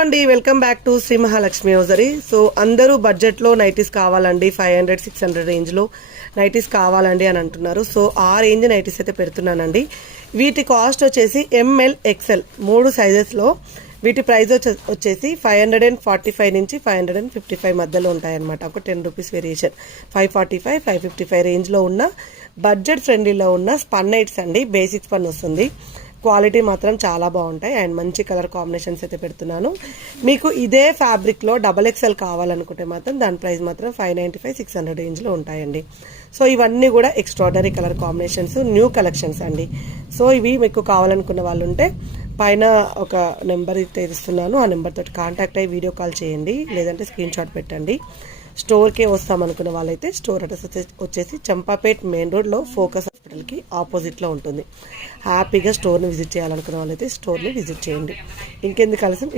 అండి, welcome back to Shri Mahalakshmi hosiery. So అందరూ బడ్జెట్లో నైటీస్ కావాలండి, 500-600 రేంజ్లో నైటీస్ కావాలండి అని అంటున్నారు. సో ఆ రేంజ్ నైటీస్ అయితే పెడుతున్నానండి. వీటి కాస్ట్ వచ్చేసి ML XL 3 సైజెస్లో వీటి ప్రైస్ వచ్చేసి 545 నుంచి 555 మధ్యలో ఉంటాయన్నమాట. ఒక 10 రూపీస్ వేరియేషన్. 545, 555 రేంజ్లో ఉన్న బడ్జెట్ ఫ్రెండ్లీలో ఉన్న స్పన్ నైట్స్ అండి. బేసిక్ స్పన్ వస్తుంది. క్వాలిటీ మాత్రం చాలా బాగుంటాయి అండ్ మంచి కలర్ కాంబినేషన్స్ అయితే పెడుతున్నాను. మీకు ఇదే ఫ్యాబ్రిక్లో XXL కావాలనుకుంటే మాత్రం దాని ప్రైస్ మాత్రం 595-600 రేంజ్లో ఉంటాయండి. సో ఇవన్నీ కూడా extraordinary colour combinations, new collections అండి. సో ఇవి మీకు కావాలనుకున్న వాళ్ళు ఉంటే పైన ఒక నెంబర్ అయితే ఇస్తున్నాను. ఆ నెంబర్ తోటి కాంటాక్ట్ అయ్యి వీడియో కాల్ చేయండి, లేదంటే స్క్రీన్ షాట్ పెట్టండి. స్టోర్కే వస్తామనుకున్న వాళ్ళైతే స్టోర్ అడ్రస్ వచ్చేసి చంపాపేట్ మెయిన్ రోడ్లో ఫోకస్ హాస్పిటల్కి ఆపోజిట్లో ఉంటుంది. హ్యాపీగా స్టోర్ని విజిట్ చేయాలనుకున్న వాళ్ళైతే స్టోర్ని విజిట్ చేయండి. ఇంకెందుకు ఆలస్యం,